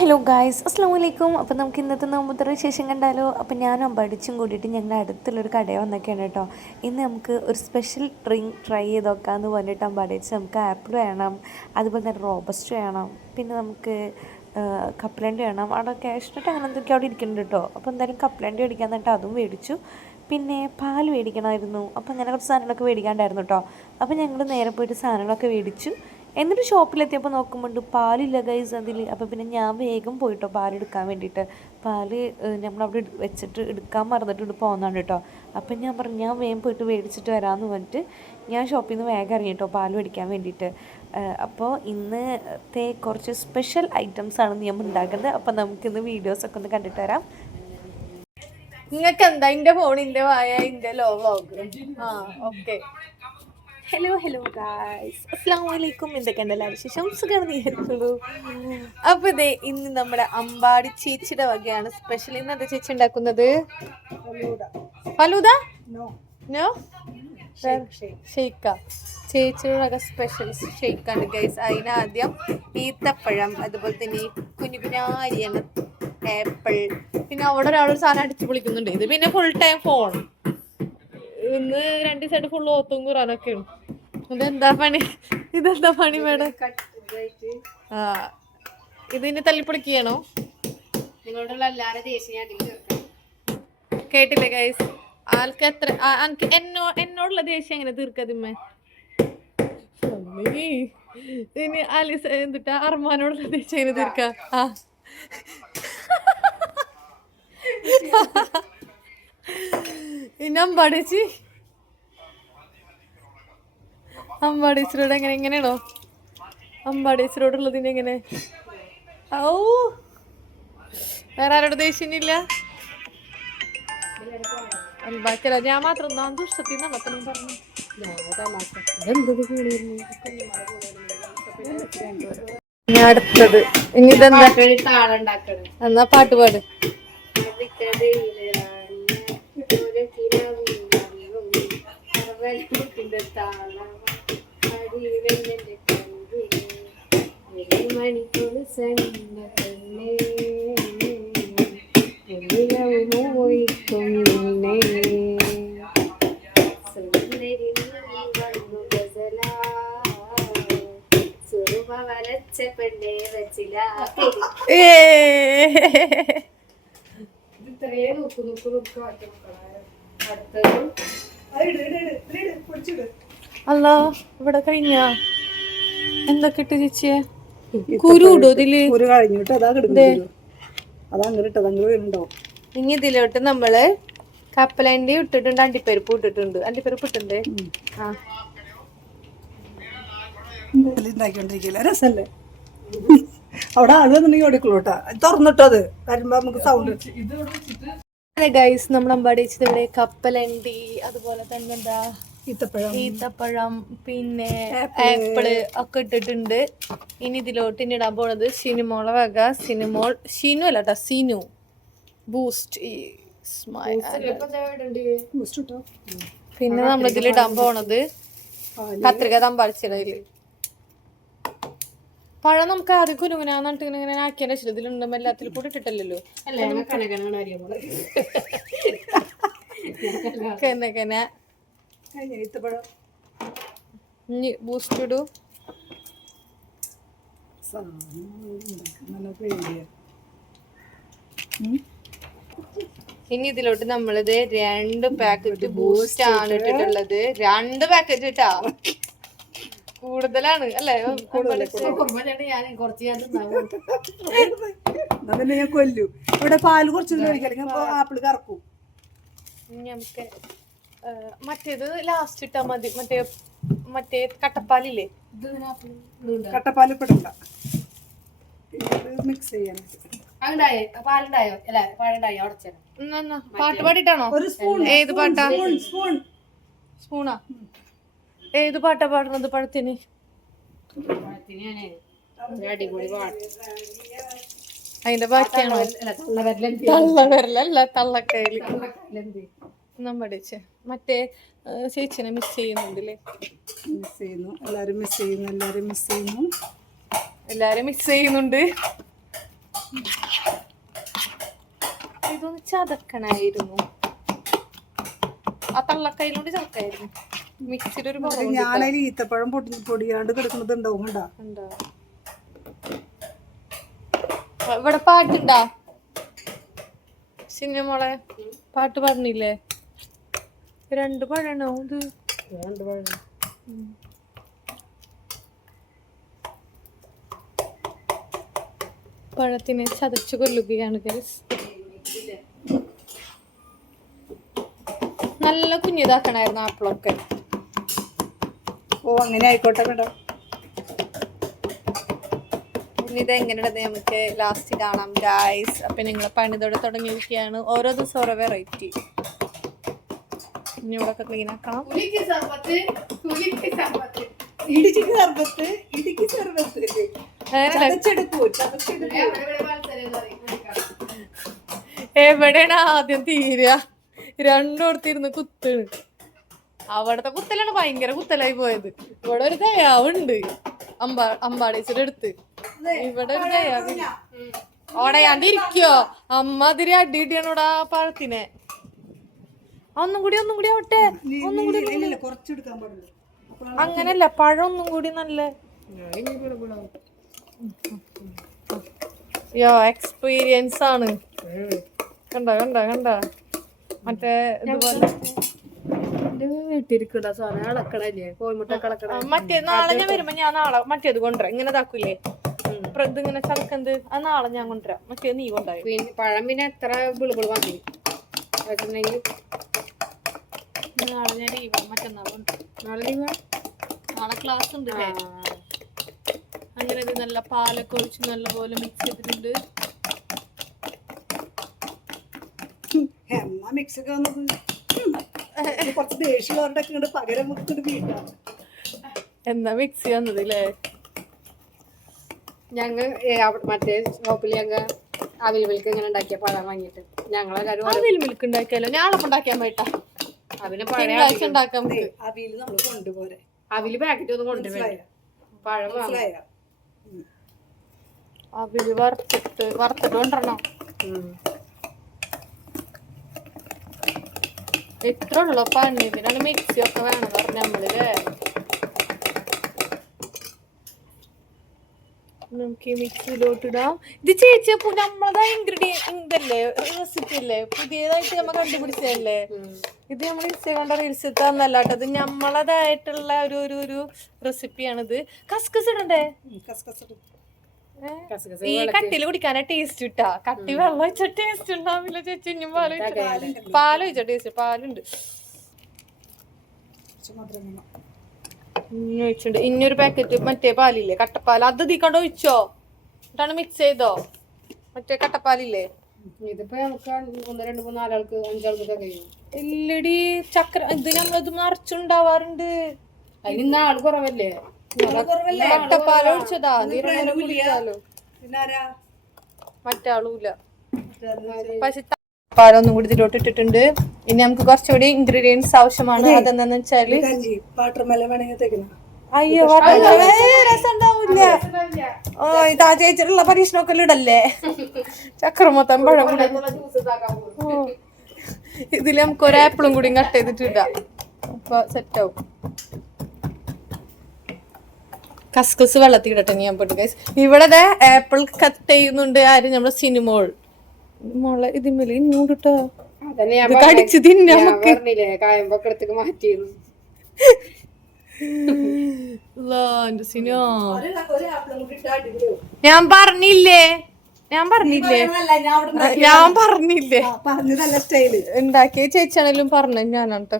Hello guys, അസ്സാം വലൈക്കും. അപ്പോൾ നമുക്ക് ഇന്നത്തെ നോമ്പുത്തറ വിശേഷം കണ്ടാലോ. അപ്പോൾ ഞാനും അമ്പടിച്ചും കൂടിയിട്ട് ഞങ്ങളുടെ അടുത്തുള്ളൊരു കടയിൽ വന്നൊക്കെയാണ് കേട്ടോ. ഇന്ന് നമുക്ക് ഒരു സ്പെഷ്യൽ ഡ്രിങ്ക് ട്രൈ ചെയ്ത് നോക്കാമെന്ന് പറഞ്ഞിട്ട് അമ്പടിച്ച് നമുക്ക് ആപ്പിൾ വേണം, അതുപോലെ തന്നെ റോബസ്റ്റ് വേണം, പിന്നെ നമുക്ക് കപ്പലണ്ടി വേണം. അവിടെ ക്യാഷ്നട്ട് അങ്ങനെ എന്തൊക്കെയോ അവിടെ ഇരിക്കുന്നുണ്ട് കേട്ടോ. അപ്പോൾ എന്തായാലും കപ്പലണ്ടി മേടിക്കാൻ എന്നിട്ട് അതും മേടിച്ചു. പിന്നെ പാൽ മേടിക്കണമായിരുന്നു. അപ്പോൾ അങ്ങനെ കുറച്ച് സാധനങ്ങളൊക്കെ മേടിക്കാണ്ടായിരുന്നു കേട്ടോ. അപ്പോൾ ഞങ്ങൾ നേരെ പോയിട്ട് സാധനങ്ങളൊക്കെ മേടിച്ചു. എന്നിട്ട് ഷോപ്പിലെത്തിയപ്പോൾ നോക്കുമ്പോൾ പാലില്ല ഗൈസ് അതിൽ. അപ്പോൾ പിന്നെ ഞാൻ വേഗം പോയിട്ടോ പാലെടുക്കാൻ വേണ്ടിയിട്ട്. പാല് നമ്മളവിടെ വെച്ചിട്ട് എടുക്കാൻ മറന്നിട്ട് പോകുന്നതാണ് കേട്ടോ. അപ്പം ഞാൻ പറഞ്ഞു ഞാൻ വേഗം പോയിട്ട് മേടിച്ചിട്ട് വരാമെന്ന് പറഞ്ഞിട്ട് ഞാൻ ഷോപ്പിൽ നിന്ന് വേഗം ഇറങ്ങി കേട്ടോ പാൽ മേടിക്കാൻ വേണ്ടിയിട്ട്. അപ്പോൾ ഇന്നത്തെ കുറച്ച് സ്പെഷ്യൽ ഐറ്റംസാണ് ഞാൻ ഉണ്ടാക്കുന്നത്. അപ്പോൾ നമുക്കിന്ന് വീഡിയോസൊക്കെ ഒന്ന് കണ്ടിട്ട് വരാം. നിങ്ങൾക്ക് എന്താ എൻ്റെ ഫോണിൻ്റെ വായ എൻ്റെ ലോ വ്ളോഗ്? ഓക്കെ. ഹലോ ഗായ്സ്, അസ്സാം വലൈക്കും. എന്തൊക്കെയുണ്ട് എല്ലാവരും വിശേഷം? സുഖമാണെന്ന് വിചാരിക്കുള്ളൂ. അപ്പോൾ ഇതേ ഇന്ന് നമ്മുടെ അമ്പാടി ചേച്ചിയുടെ വകയാണ് സ്പെഷ്യൽ. ഇന്ന് എന്താ ചേച്ചി ഉണ്ടാക്കുന്നത്? ഫലൂദ? നോ, ഷെയ്ക്ക. ചേച്ചിയുടെ വക സ്പെഷ്യൽ ഷെയ്ക്കാണ് ഗൈസ്. അതിനാദ്യം ഈത്തപ്പഴം, അതുപോലെ തന്നെ കുഞ്ഞു കുഞ്ഞാരിയാണ് ആപ്പിൾ, പിന്നെ അവിടെ ഒരാളൊരു സാധനം അടിച്ചു പൊളിക്കുന്നുണ്ട്. ഇത് പിന്നെ ഫുൾ ടൈം ഫോൺ. ഇന്ന് 2 സൈഡ് ഫുൾ ഓത്തും കുറാനൊക്കെയാണ്. ഇതെന്താ പണി മേഡം? ഇതിന് തല്ലിപ്പൊളിക്കുകയാണോ? കേട്ടില്ലേ ഗൈസ്? ആൾക്ക് എത്ര എന്നോടുള്ള ദേഷ്യം എങ്ങനെ തീർക്കതിമ്മേ? ഇനി ആലിസ് എന്തിട്ടാ അർമാനോടുള്ള ദേഷ്യം എങ്ങനെ തീർക്ക? ഇനി അമ്പാടേച്ചിനോട് എങ്ങനെയാണോ അമ്പാടേച്ചിനോടുള്ളതിന് എങ്ങനെ? ഓ, വേറെ ആരോട് ദേഷ്യമില്ല? ബാക്കിയല്ല, ഞാൻ മാത്രം ദുഷ്ടത്തിൽ നടത്തണം പറഞ്ഞു. അടുത്തത് ഇനി ഇതെന്താ? എന്നാ പാട്ട് പാട്. അല്ല, ഇവിടെ കഴിഞ്ഞ എന്തൊക്കെ ഇട്ട് ചേച്ചിയെ? കുരു ഇടോ ഇതില്? ഇനി ഇതിലോട്ട് നമ്മള് കപ്പലണ്ടി ഇട്ടിട്ടുണ്ട്, അണ്ടിപ്പരിപ്പ് ഇട്ടിട്ടുണ്ട്. അണ്ടിപ്പരിപ്പ് ഇട്ടുണ്ട്. രസല്ലേ? അവിടെ ആള് വന്നിട്ടുണ്ടെങ്കിൽ ഓടിക്കുള്ളൂട്ടാ. തുറന്നിട്ടത് വരുമ്പോ നമുക്ക് സൗണ്ട്. ഗൈസ്, നമ്മൾ അമ്പാടിച്ചത് ഇവിടെ കപ്പലണ്ടി, അതുപോലെ തന്നെ എന്താ ഈത്തപ്പഴം, പിന്നെ ആപ്പിള് ഒക്കെ ഇട്ടിട്ടുണ്ട്. ഇനി ഇതിലോട്ട് ഇനി ഇടാൻ പോണത് സിനിമോളെ വക ഷിനു അല്ല കേട്ടോ, സിനു ബൂസ്റ്റ്. പിന്നെ നമ്മളിതിലിടാൻ പോണത് കത്രിക തമ്പാടിച്ചതില്. പഴം നമുക്ക് ആദ്യം കുനുകുനാന്നിട്ട് ഇങ്ങനെ ആക്കിയതിന്റെ ശരി ഇതിലുണ്ടുമ്പോ എല്ലാത്തിലും കൂടെ ഇട്ടിട്ടല്ലോ. ബൂസ്റ്റ് ഇടൂ. ഇനി ഇതിലോട്ട് നമ്മളിത് 2 പാക്കറ്റ് ബൂസ്റ്റ് ആണ് ഇട്ടിട്ടുള്ളത്. 2 പാക്കറ്റ് ഇട്ടാ കൂടുതലാണ് അല്ലേ? ഞാൻ കൊല്ലു. ഇവിടെ പാല് കുറച്ച് ആപ്പിള് കറക്കും. നമുക്ക് മറ്റേത് ലാസ്റ്റ് ഇട്ടാ മതി. മറ്റേ കട്ടപ്പാലില്ലേ? കട്ടപ്പാല് ഇപ്പിടണ്ട, മിക്സ് ചെയ്യാൻ. പാട്ട് പാടിട്ടാണോ? ഏത് പാട്ടാ? സ്പൂണാ? ഏത് പാട്ടാ പാടുന്നത് പഴത്തിന്? അതിന്റെ ബാക്കിയാണോ? തള്ളവരലല്ല, തള്ളക്കയില്. നമ്മുടെ മറ്റേ ചേച്ചിനെ മിസ് ചെയ്യുന്നുണ്ടല്ലേ? മിസ് ചെയ്യുന്നു, എല്ലാരും മിസ് ചെയ്യുന്നു, എല്ലാരും മിസ് ചെയ്യുന്നു, എല്ലാരും മിസ് ചെയ്യുന്നുണ്ട്. ഇതൊന്ന് ചതക്കണായിരുന്നു. ആ തള്ളക്കൈയിലോണ്ട് ചതക്കായിരുന്നു. മിക്സിയിലൊരു ഞാനതിൽ ഈത്തപ്പഴം പൊടിയാണ്ട് കിടക്കുന്നത് ഉണ്ടാവും കണ്ടാ. ഇവിടെ പാട്ടുണ്ടാ സിനിമോളെ? പാട്ട് പറഞ്ഞില്ലേ? 2 പഴണോ ഇത്? 2 പഴം. പഴത്തിനെ ചതച്ചു കൊല്ലുകയാണ് ഗൈസ്. നല്ല കുഞ്ഞിതാക്കണായിരുന്നു ആപ്പിളൊക്കെ. ഓ അങ്ങനെ ആയിക്കോട്ടെ കേട്ടോ. ഇത് എങ്ങനെയുള്ളത് നമുക്ക് ലാസ്റ്റ് കാണാം ഗൈസ്. അപ്പൊ നിങ്ങൾ പണിതോടെ തുടങ്ങിയിരിക്കുകയാണ്. ഓരോ ദിവസം ഓരോ വെറൈറ്റി. ഇനി ഇവിടെ ക്ലീൻ ആക്കണം. എവിടെയാണ് ആദ്യം തീരുക? രണ്ടോടത്തിരുന്ന് കുത്താണ്. അവിടത്തെ കുത്തലാണ് ഭയങ്കര കുത്തലായി പോയത്. ഇവിടെ ഒരു ദയാവുണ്ട് അമ്പാടേശ്വരം എടുത്ത്. ഇവിടെ ഒരു ദയാവ് ഓടയാണ്ടിരിക്കോ? അമ്മ അതിരി അടിയിട്ടാണോടാ പഴത്തിനെ. ഒന്നും കൂടി ആവട്ടെ. അങ്ങനല്ല, പഴം ഒന്നും കൂടി നല്ല എക്സ്പീരിയൻസ് ആണ്. കണ്ട മറ്റേ ഇതുപോലെ മറ്റേ നാളെ ഞാൻ വരുമ്പോ ഞാൻ നാളെ മറ്റേത് കൊണ്ടുവരാം. ഇങ്ങനെ ഇതാക്കൂലേ ഇത് ഇങ്ങനെ ചതക്കുന്നത്? അത് നാളെ ഞാൻ കൊണ്ടുവരാം. മറ്റേത് നീ കൊണ്ടുപോയി. പഴം പിന്നെ എത്ര വിളികൾ വാങ്ങി നാളെ ഞാൻ ലീവാ. മറ്റന്നാൾ നാളെ ക്ലാസ് ഉണ്ട്. അങ്ങനെ ഇത് നല്ല പാലൊക്കെ ഒഴിച്ച് നല്ലപോലെ മിക്സ് ചെയ്തിട്ടുണ്ട്. മിക്സ് ഒക്കെ കുറച്ച് ദേഷ്യമുള്ളവരുടെ ഒക്കെ പകരം വീട്ടാണ്. എന്നാ മിക്സി വന്നത് അല്ലേ? ഞങ്ങൾ മറ്റേ ഷോപ്പിൽ ഞങ്ങൾ അവിൽ മിൽക്ക് ഇങ്ങനെ ഉണ്ടാക്കിയ പഴം വാങ്ങിയിട്ട് ഞങ്ങളെല്ലാരും അവിൽ മിൽക്ക് ഉണ്ടാക്കിയാലോ? ഞാളൊപ്പം ഉണ്ടാക്കിയാൻ പോയിട്ടാ. അതിന് ഉണ്ടാക്കാം. അവില് നമ്മൾ കൊണ്ടുപോരെ. അവില് പാക്കറ്റ് ഒന്നും കൊണ്ടുപോയി പഴം അവില് വറുത്തിട്ട് കൊണ്ടുവരണം. ഇത്ര ഉള്ള പണി. ഇതിനാണ് മിക്സി ഒക്കെ വേണം പറഞ്ഞ നമ്മളില്ലേ. നമുക്ക് ഈ മിക്സിയിലോട്ടിടാം. ഇത് ചേച്ചി നമ്മളതാ ഇതല്ലേ റെസിപ്പി അല്ലേ? പുതിയതായിട്ട് നമ്മ കണ്ടുപിടിച്ചതല്ലേ ഇത്? നമ്മൾ ഇൻസ്റ്റാഗ്രാം റീൽസ് തന്നല്ലാട്ടോ. ഇത് നമ്മളതായിട്ടുള്ള ഒരു റെസിപ്പിയാണിത്. കസ്കസ് ഇടണ്ടേ? ഈ കട്ടില് കുടിക്കാനാ ടേസ്റ്റ് കിട്ടാ. കട്ടി വെള്ളം ഒഴിച്ച ടേസ്റ്റ് ഉണ്ടാവില്ല ചേച്ചി. ഇനിയും പാലൊഴിച്ച ടേസ്റ്റ്. പാലുണ്ട് ഒഴിച്ചിട്ടുണ്ട്. ഇനിയൊരു പാക്കറ്റ് മറ്റേ പാലില്ലേ കട്ടപ്പാൽ, അത് തീക്കണ്ട് ഒഴിച്ചോ. എന്നിട്ടാണ് മിക്സ് ചെയ്തോ മറ്റേ കട്ടപ്പാലില്ലേ? ഇതിപ്പോ നമുക്ക് 1 2 3 4 ആൾക്ക് 5 ആൾക്കൊക്കെ കഴിയും. ഇല്ലടി ചക്ര ഇത് നമ്മളിത് നിറച്ചുണ്ടാവാറുണ്ട്. അതിന് ആള് കുറവല്ലേ? കട്ടപ്പാല ഒഴിച്ചതാ. മറ്റാളൂല. പക്ഷെ പാലൊന്നും കൂടി ഇതിലോട്ട് ഇട്ടിട്ടുണ്ട്. ഇനി നമുക്ക് കുറച്ചുകൂടി ഇൻഗ്രീഡിയൻസ് ആവശ്യമാണ്. അതെന്താന്ന് വെച്ചാല് അയ്യോ രസം ഉണ്ടാവില്ല. ഇതാ ചേച്ചിട്ടുള്ള പരീക്ഷണമൊക്കെ ഇടല്ലേ? ചക്ര മൊത്തം പഴം കൂടെ ഇതില് നമുക്ക് ഒരു ആപ്പിളും കൂടി കട്ട് ചെയ്തിട്ട് ഇടാം. അപ്പൊ സെറ്റ് ആവും. കസ്കസ് വെള്ളത്തിൽ ഇടട്ടെ ഞാൻ പോയിട്ട് ഗൈസ്. ഇവിടെ ആപ്പിൾ കട്ട് ചെയ്യുന്നുണ്ട്. ആര്? നമ്മുടെ സിനിമോൾ മോളെ ഇതിന്മേൽ ഇങ്ങോട്ട് കേട്ടോ. കടിച്ചു തിന്നാ നമുക്ക്. മാറ്റിയിരുന്നു ഞാൻ പറഞ്ഞില്ലേ ഉണ്ടാക്കിയ ചേച്ചിയാണെങ്കിലും പറഞ്ഞു ഞാനാട്ടോ.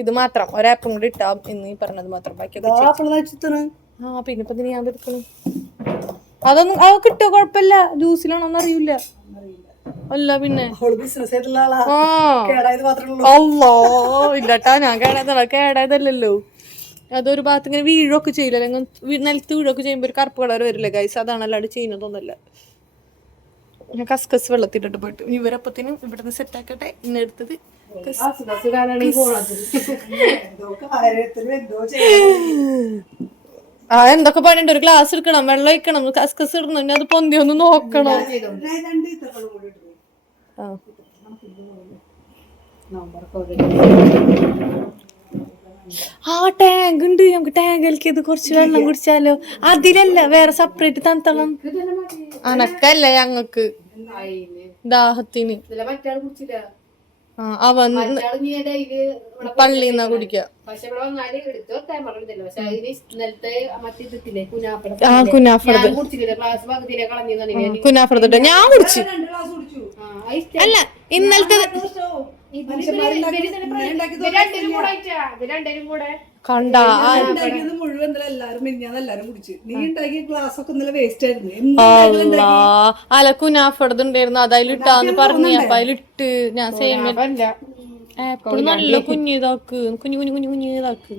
ഇത് മാത്രം ഒരാപ്പും കൂടി ഇട്ടാ എന്ന് ഈ പറഞ്ഞത് മാത്രം. ബാക്കിയൊക്കെ പിന്നെ ഇപ്പൊ ഞാൻ എടുക്കണം. അതൊന്നും കിട്ടോ? കുഴപ്പമില്ല. ജ്യൂസിലാണോന്ന് അറിയില്ല. അല്ല പിന്നെ അല്ലോ ഇല്ലട്ടാ. ഞാൻ കേടായതല്ലോ. അതൊരു ഭാഗത്ത് ഇങ്ങനെ വീഴൊക്കെ ചെയ്യില്ല. നിലത്ത് വീഴൊക്കെ ചെയ്യുമ്പോ ഒരു കറുപ്പ് കളർ വരില്ലേ ഗൈസ്? അതാണ് അല്ലാണ്ട് ചെയ്യുന്നതൊന്നുമല്ല. ഞാൻ കസ്കസ് വെള്ളത്തിട്ടിട്ട് പോയിട്ട് ഇവരപ്പത്തിനും ഇവിടുന്ന് സെറ്റ് ആക്കട്ടെ. ഇന്ന് എടുത്തത് ആ എന്തൊക്കെ പണിയുണ്ട്, ഒരു ഗ്ലാസ് എടുക്കണം, വെള്ളം ഒഴിക്കണം, കസ്കസ് ഇടണം, ഇനി അത് പൊന്തി ഒന്ന് നോക്കണം. രണ്ട് ഇത്തകളും കൂടി ഇട്ടു. ആ ടാങ്ക് ഉണ്ട്, നമുക്ക് ടാങ്കിലേക്ക് ഇത് കുറച്ച് വെള്ളം കുടിച്ചാലോ. അതിലല്ല, വേറെ സെപ്പറേറ്റ് തണുത്തളം. അനക്കല്ല, ഞങ്ങക്ക് ദാഹത്തിന്. അവൻ പള്ളിന്നാ കുടിക്ക. കുനാഫടത്തിട്ട് ഞാൻ കുടിച്ചു. അല്ല ഇന്നലത്തെ കണ്ടാ മുഴുവൻ എല്ലാരും മിഞ്ഞാന്നെല്ലാരും കുടിച്ചു. നീ ഉണ്ടാക്കിയ ഗ്ലാസ് ഒക്കെ ഇന്നലെ വേസ്റ്റ് ആയിരുന്നു. അല്ല കുനാഫടത്തുണ്ടായിരുന്നു, അതിലിട്ടാന്ന് പറഞ്ഞു. അപ്പൊ അതിലിട്ട് ഞാൻ സേമിയ എപ്പോഴും നല്ല കുഞ്ഞു ഇതാക്ക്, കുഞ്ഞു കുഞ്ഞു കുഞ്ഞു കുഞ്ഞു ഇതാക്ക്.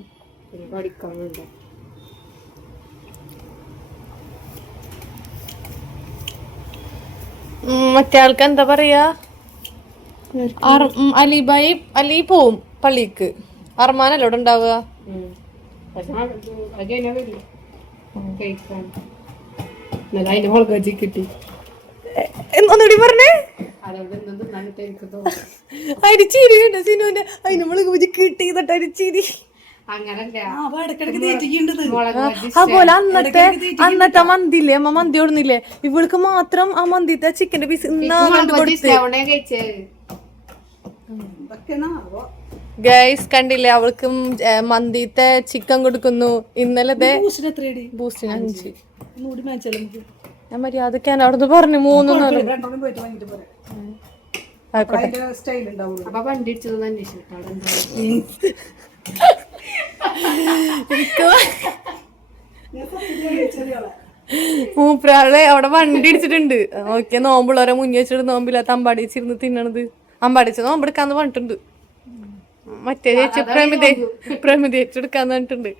മറ്റേ ആൾക്ക് എന്താ പറയാ, അലിബായി അലി പോവും പള്ളിക്ക്. അർമാനല്ലോ ഇവിടെ ഉണ്ടാവുക. കിട്ടി ഒന്നുകൂടി പറഞ്ഞേ. അരിച്ചിരി കേട്ടോ സിനുവിന്റെ, അതിന് മുളക് ബജി കിട്ടി തൊട്ട് അരിച്ചിരി. അതുപോലെ അന്നത്തെ മന്തില്ലേ, അമ്മ മന്തി ഓടുന്നില്ലേ, ഇവൾക്ക് മാത്രം ആ മന്തിത്തെ ചിക്കന്റെ പീസ് ഗൈസ് കണ്ടില്ലേ, അവൾക്ക് മന്തിത്തെ ചിക്കൻ കൊടുക്കുന്നു. ഇന്നലത്തെ ബൂസ്റ്റിന് 5. ഞാൻ മര്യാദക്കാണ് അവിടുന്ന് പറഞ്ഞു 3 മൂപ്പരാളെ അവിടെ വണ്ടി ഇടിച്ചിട്ടുണ്ട്. നോക്കിയ നോമ്പുള്ളവരെ മുന്നിൽ വെച്ചിട്ട് നോമ്പില്ലാത്ത അമ്പാടി വെച്ചിരുന്ന് തിന്നണത്. അമ്പാടിച്ച് നോമ്പെടുക്കാന്ന് പറഞ്ഞിട്ടുണ്ട്. മറ്റേ ചേച്ചി പ്രമിത എടുക്കാന്ന് പറഞ്ഞിട്ടുണ്ട്.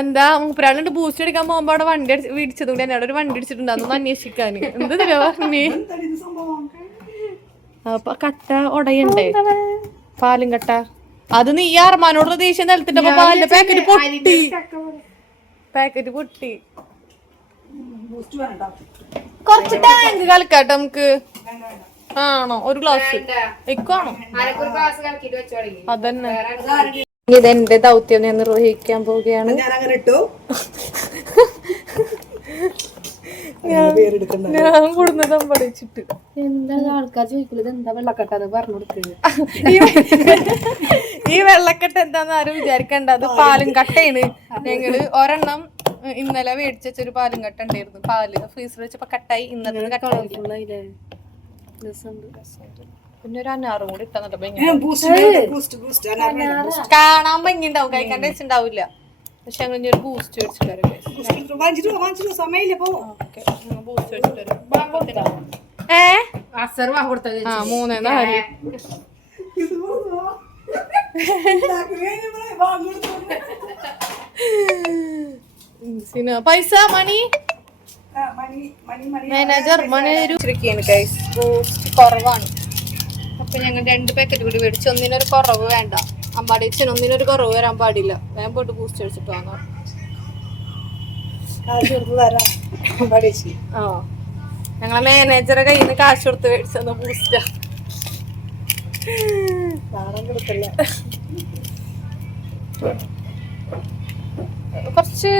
എന്താ മൂപ്പരാളുണ്ട് ബൂസ്റ്റ് അടിക്കാൻ പോകുമ്പോ അവിടെ വണ്ടി ഇടിച്ചത് കൊണ്ട് എന്നെ അവിടെ ഒരു വണ്ടി ഇടിച്ചിട്ടുണ്ട്. അതൊന്ന് അന്വേഷിക്കാന് എന്താ പറഞ്ഞേ. അപ്പൊ കട്ട ഉടയണ്ടേ, പാലും കട്ട. അത് നീ അർമാനോടുള്ള ദേഷ്യം നിലത്തിട്ടപ്പോ പാലിന്റെ പാക്കറ്റ് പൊട്ടി. കൊറച്ച് ടാങ്ക് കളിക്കാട്ടെ നമുക്ക്. ആണോ, ഒരു ഗ്ലാസ് എക്കാണോ? അതന്നെ, ഇതെന്റെ ദൗത്യം ഞാൻ നിർവഹിക്കാൻ പോവുകയാണ്. ഞാൻ കൂടുന്നതും പഠിച്ചിട്ട് എന്താ ആൾക്കാർ ചോദിക്കുന്നത്, എന്താ വെള്ളക്കെട്ടത് പറഞ്ഞു കൊടുക്കുന്നത്. ഈ വെള്ളക്കെട്ട് എന്താന്ന് ആരും വിചാരിക്കണ്ട, അത് പാലും കട്ടയാണ്. ഞങ്ങള് ഒരെണ്ണം ഇന്നലെ മേടിച്ച ഒരു പാലും കട്ട ഉണ്ടായിരുന്നു. പാല് ഫ്രീസർ വെച്ചപ്പോ കട്ടായി. ഇന്നത്തെ കട്ടായി. പിന്നെ ഒരു അനാറും കൂടി ഇട്ടാ കാണാൻ ഭംഗി ഉണ്ടാവും, കഴിക്കാൻ ടേസ്റ്റ് ഉണ്ടാവില്ല. പക്ഷെ അങ്ങനെ ഒരു ബൂസ്റ്റ് മേടിച്ചിട്ട് പൈസ മണി മാനേജർ ബൂസ്റ്റ് കുറവാണ്. അപ്പൊ ഞങ്ങൾ 2 പാക്കറ്റ് കൂടി മേടിച്ചു. ഒന്നിനൊരു കുറവ് വേണ്ട. അമ്പാടി അച്ഛൻ ഒന്നിനൊരു കുറവ് വരാൻ പാടില്ല. വേഗം പോയിട്ട് ബൂസ്റ്റ് അടിച്ചിട്ട് വാങ്ങാം. ഞങ്ങളെ മാനേജറെ കയ്യിൽ നിന്ന് കാശ് കൊടുത്ത് മേടിച്ചെന്ന ബൂസ്റ്റാ. കുറച്ച്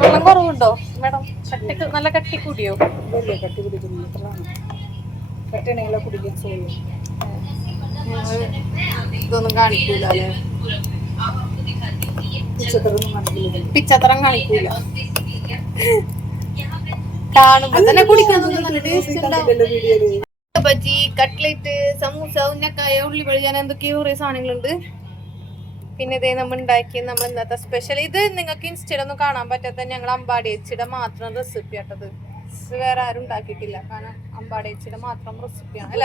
വെള്ളം കുറവുണ്ടോ മേഡം? കട്ടി നല്ല കട്ടി കൂടിയോ? ഇതൊന്നും കാണിക്കൂല അല്ലേ, പിച്ചത്തരം കാണിക്കൂല. കാണുമ്പോ തന്നെ കുടിക്കാൻ ബജി, കട്ട്ലേറ്റ്, സമൂസ, ഉന്നക്കായ, ഉള്ളിവളി, ഞാൻ എന്തൊക്കെയോ കുറേ സാധനങ്ങളുണ്ട്. പിന്നെ ഇതേ നമ്മൾ ഉണ്ടാക്കിയ നമ്മൾ ഇന്നത്തെ സ്പെഷ്യൽ. ഇത് നിങ്ങൾക്ക് ഇൻസ്റ്റയിലൊന്നും കാണാൻ പറ്റാത്ത ഞങ്ങൾ അമ്പാടിയച്ചിയുടെ മാത്രം റെസിപ്പി ആട്ടത്. വേറെ ആരും ഉണ്ടാക്കിയിട്ടില്ല. കാരണം അമ്പാടിയച്ചിയുടെ മാത്രം റെസിപ്പിയാണ്. അല്ല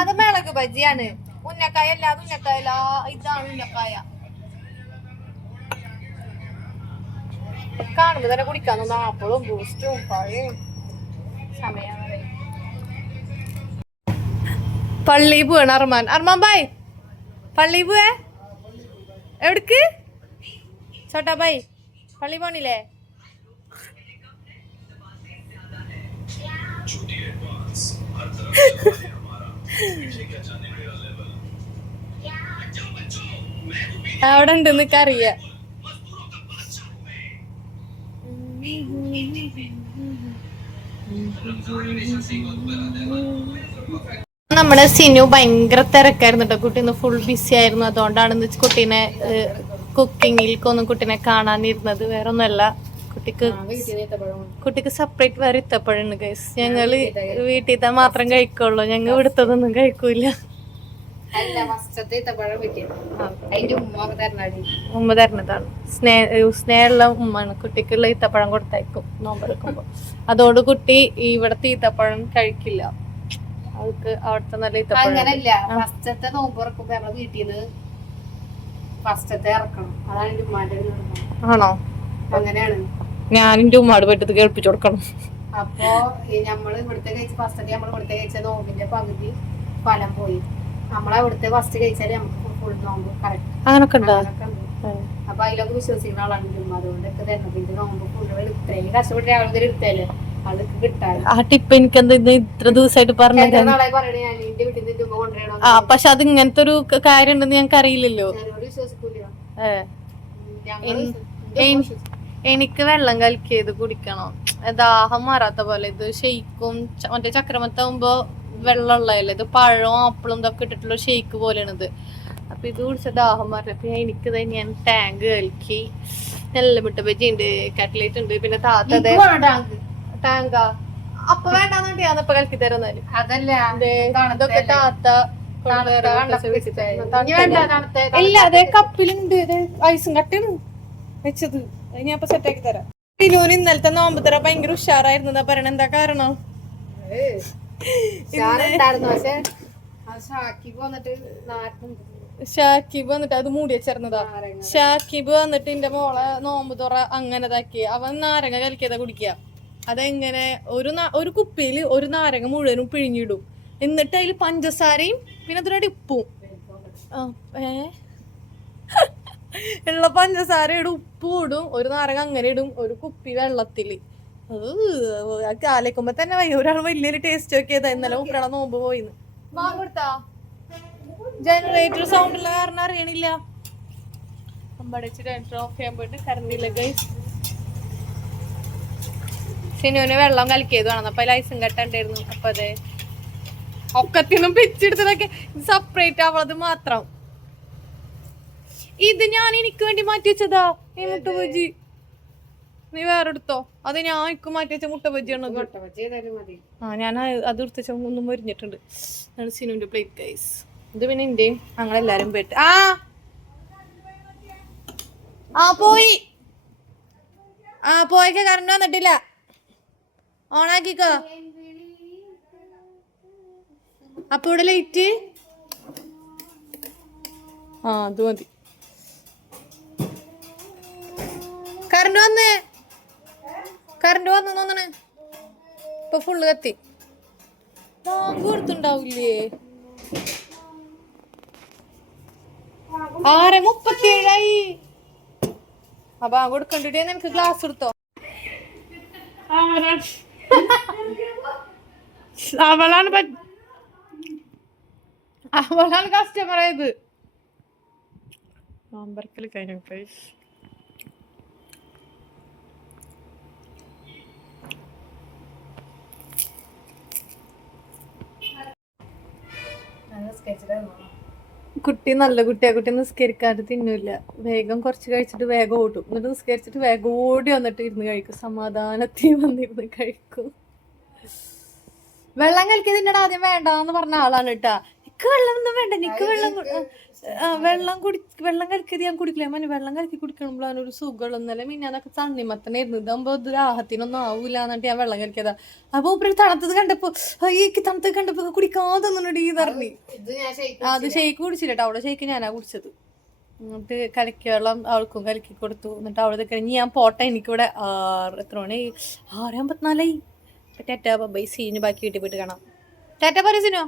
അത് മിളക് ബജിയാണ്. ഉന്നക്കായ അല്ലാതെ ഉന്നക്കായ ഇതാണ് ഉന്നക്കായ. കാണുമ്പോ തന്നെ കുടിക്കാൻ തോന്നുന്നു. ആപ്പിളും ബൂസ്റ്റും പഴയും സമയമാണ്. പള്ളി പോവാണ് അർമാൻ ബായ്. പള്ളി പോവേ എവിടക്ക് ചോട്ടാ ബായ്? പള്ളി പോണില്ലേ? അവിടെ ഉണ്ട് നിനക്കറിയാ. നമ്മുടെ സിനു ഭയങ്കര തിരക്കായിരുന്നു കേട്ടോ. കുട്ടി ഇന്ന് ഫുൾ ബിസി ആയിരുന്നു. അതുകൊണ്ടാണ് ഇന്ന് കുട്ടീനെ കുക്കിങ്ങിൽക്കൊന്നും കുട്ടീനെ കാണാനിരുന്നത്. വേറെ ഒന്നുമല്ല, കുട്ടിക്ക് സെപ്പറേറ്റ് വേറെ ഇത്തപ്പഴുണ്ട് ഗൈസ്. ഞങ്ങള് വീട്ടിൽ മാത്രം കഴിക്കുള്ളൂ, ഞങ്ങൾ ഇവിടുത്തതൊന്നും കഴിക്കൂല. ഉമ്മ തരണതാണ്. സ്നേഹമുള്ള ഉമ്മാണ്. കുട്ടിക്കുള്ള ഈത്തപ്പഴം കൊടുത്തയക്കും നോമ്പെടുക്കുമ്പോ. അതുകൊണ്ട് കുട്ടി ഇവിടത്തെ ഈത്തപ്പഴം കഴിക്കില്ല. അവൾക്ക് അവിടുത്തെ നല്ല ഈത്തപ്പഴം. അങ്ങനല്ല, ഫസ്റ്റത്തെ നോമ്പ് ഇറക്കുമ്പോ നമ്മളെ വീട്ടിൽ നിന്ന് ഫസ്റ്റത്തെ ഇറക്കണം. അതാണ് എന്റെ ഉമ്മാന്റെ ആണോ? അങ്ങനെയാണ്. ഞാൻ എന്റെ ഉമ്മാട് പോയിട്ട് കേൾപ്പിച്ചു കൊടുക്കണം. അപ്പൊ നമ്മള് ഇവിടുത്തെ കഴിച്ച് ഫസ്റ്റത്തെ നമ്മൾ ഇവിടുത്തെ കഴിച്ച നോമ്പിന്റെ പകുതി ഫലം പോയി. നമ്മളവിടുത്തെ ഫസ്റ്റ് കഴിച്ചാല് നമുക്ക് ഫുൾ നോമ്പ് കറക്റ്റ്. അങ്ങനൊക്കെ ഉണ്ടോ? അപ്പൊ അതിലൊക്കെ വിശ്വസിക്കുന്ന ആളാണ് എന്റെ ഉമ്മ. അതുകൊണ്ടൊക്കെ തരണം. ഇത് നോമ്പ് ഫുള്ള് ഇത്രയും കഷ്ടപ്പെട്ട് രാവിലെ എടുത്തല്ലേ അതൊക്കെ കിട്ടാൻ. ആ ടിപ്പ് എനിക്ക് എന്താ ഇത്ര ദിവസമായിട്ട് പറഞ്ഞത്? നാളെ പറയണേ ഞാൻ എന്റെ വീട്ടിൽ നിന്ന് ഉമ്മ കൊണ്ടുവരണം. ആ പക്ഷെ അത് ഇങ്ങനത്തെ ഒരു കാര്യം ഉണ്ടെന്ന് ഞങ്ങൾക്ക് അറിയില്ലല്ലോ. വിശ്വസിക്കൂല. എനിക്ക് വെള്ളം കലക്കിയത് കുടിക്കണം, ദാഹം മാറാത്ത പോലെ. ഇത് ഷെയ്ക്കും മറ്റേ ചക്രമത്താവുമ്പോ വെള്ളം ഉള്ളതല്ലേ, ഇത് പഴവും ആപ്പിളും ഇതൊക്കെ ഇട്ടിട്ടുള്ള ഷെയ്ക്ക് പോലെയാണിത്. അപ്പൊ ഇത് കുടിച്ച ദാഹം മാറിയപ്പോ എനിക്കിത് ഞാൻ ടാങ്ക് കലക്കി. നല്ല മുട്ട ബജി ഉണ്ട്, കട്ട്ലേറ്റ് ഉണ്ട്, പിന്നെ താത്തതെ ടാങ്കാ. അപ്പൊ വേണ്ടാന്നിട്ട് ഞാൻ ഇപ്പൊ കലക്കി തരുന്നാല്. അതല്ല ഇതൊക്കെ താത്ത ഇല്ല, അതെ കപ്പിലുണ്ട്. ഐസും കട്ടയാണ് വെച്ചത്. ഞാൻ ഇപ്പൊ സെറ്റ് ആക്കി തരാം. തിനൂന് ഇന്നലത്തെ നോമ്പ് തരാ ഭയങ്കര ഉഷാറായിരുന്നു. പറയണ എന്താ കാരണം? ഷാക്കിബ് വന്നിട്ട് അത് മൂടി വെച്ചിരുന്നതാ. ഷാക്കിബ് വന്നിട്ട് എന്റെ മോളെ നോമ്പ് തുറ അങ്ങനെ ഇതാക്കി. അവൻ നാരങ്ങ കലക്കിയതാ കുടിക്കുക. അതെങ്ങനെ ഒരു കുപ്പിയില് ഒരു നാരങ്ങ മുഴുവനും പിഴിഞ്ഞിടും. എന്നിട്ട് അതിൽ പഞ്ചസാരയും പിന്നെ അതിനോട് ഉപ്പും ഉള്ള പഞ്ചസാര ഇടും, ഉപ്പും ഇടും, ഒരു നാരങ്ങ അങ്ങനെ ഇടും, ഒരു കുപ്പി വെള്ളത്തില്. അത് കാലേക്കുമ്പോ തന്നെ ഒരാൾ വലിയൊരു ടേസ്റ്റ് നോക്കിയതാ. ഇന്നലെ ഉപ്പള നോമ്പ് പോയിന്ന്. കൊടുത്താ ജനറേറ്റർ സൗണ്ട് ഉള്ള കാരണം അറിയണില്ല. അമ്പടച്ച് ജനറേറ്റർ ഓഫ് ചെയ്യാൻ പോയിട്ട് കറണ്ടില്ല ഗൈസ്. സിനുവിന് വെള്ളം കലക്കിയത് വേണം. അപ്പൊ ഐസും കട്ട ഉണ്ടായിരുന്നു. അപ്പൊ അതെ ഒക്കത്തിനും പിച്ചെടുത്തതൊക്കെ സെപ്പറേറ്റ് ആവത് മാത്രം. ഇത് ഞാൻ എനിക്ക് വേണ്ടി മാറ്റി വെച്ചതാ ഈ മുട്ട ബജി. നീ വേറെ എടുത്തോ. അത് ഞാൻ എനിക്ക് മാറ്റി വെച്ച മുട്ട ബജിയാണ്. ആ ഞാൻ അത് എടുത്ത ഒന്നും മരിഞ്ഞിട്ടുണ്ട്. സിനുവിന്റെ പ്ലേറ്റ് ഗൈസ്. ഇത് പിന്നെ ഇന്ത്യയും ഞങ്ങളെല്ലാരും പോയിട്ട് പോയിക്ക കറണ്ട് വന്നിട്ടില്ല. ഓണാക്കിക്കോ. അപ്പൊ ഇവിടെ ലൈറ്റ് അത് മതി. കറണ്ട് വന്നു തോന്നണ്. ഇപ്പൊ ഫുള്ള് കത്തി. ബാങ്ക് കൊടുത്തുണ്ടാവില്ലേ? 6:37 ആ ബാങ്ക് കൊടുക്കണ്ടിട്ടേ. നിനക്ക് ഗ്ലാസ് എടുത്തോ. അവളാണ് കസ്റ്റമർ ആയത്. നോമ്പർക്കല് കഴിഞ്ഞു. കുട്ടി നല്ല കുട്ടിയാ. കുട്ടി നിസ്കരിക്കാണ്ട് തിന്നൂല. വേഗം കുറച്ച് കഴിച്ചിട്ട് വേഗം ഓടും. എന്നിട്ട് നിസ്കരിച്ചിട്ട് വേഗം ഓടി വന്നിട്ട് ഇരുന്ന് കഴിക്കും. സമാധാനത്തിൽ വന്നിരുന്ന് കഴിക്കും. വെള്ളം കലക്കി തിന്നട ആദ്യം വേണ്ടാന്ന് പറഞ്ഞ ആളാണ് കേട്ടാ. എനിക്ക് വെള്ളം ഒന്നും വേണ്ട, എനിക്ക് വെള്ളം കലക്കിയത് ഞാൻ കുടിക്കില്ല. മന വെള്ളം കലക്കി കുടിക്കുമ്പോഴാണ് ഒരു സുഖമുള്ള. ഇന്നലെ മിന്നാന്നൊക്കെ തണ്ണിമത്തനായിരുന്നു. ഇതാകുമ്പോ ഇത് രാഹത്തിനൊന്നും ആവൂല എന്നിട്ട് ഞാൻ വെള്ളം കലക്കിയതാ. അപ്പൊ ഇപ്പൊ തണുത്തത് കണ്ടപ്പോ എനിക്ക് തണുത്തത് കണ്ടപ്പോ കുടിക്കാതൊന്നുകൂടി പറഞ്ഞു. അത് ഷെയ്ക്ക് കുടിച്ചില്ല. അവിടെ ഷെയ്ക്ക് ഞാനാ കുടിച്ചത്. എന്നിട്ട് കലക്കിയ വെള്ളം അവൾക്കും കലക്കി കൊടുത്തു. എന്നിട്ട് അവിടെ കഴിഞ്ഞ് ഞാൻ പോട്ടെ. എനിക്കിവിടെ എത്ര മണി 6:54. ടാറ്റ ബൈ. സീന് ബാക്കി വീട്ടിൽ പോയിട്ട് കാണാം. ടാറ്റ പറ സീനോ.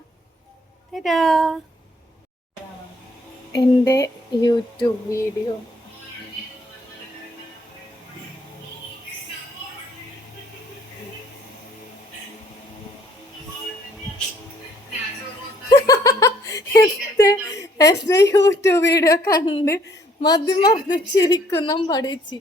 ടാറ്റാ. എൻ്റെ യൂട്യൂബ് വീഡിയോ എന്റെ യൂട്യൂബ് വീഡിയോ കണ്ട് മതി മറന്ന് ചിരിക്കുന്ന അമ്പാടിയേച്ചി.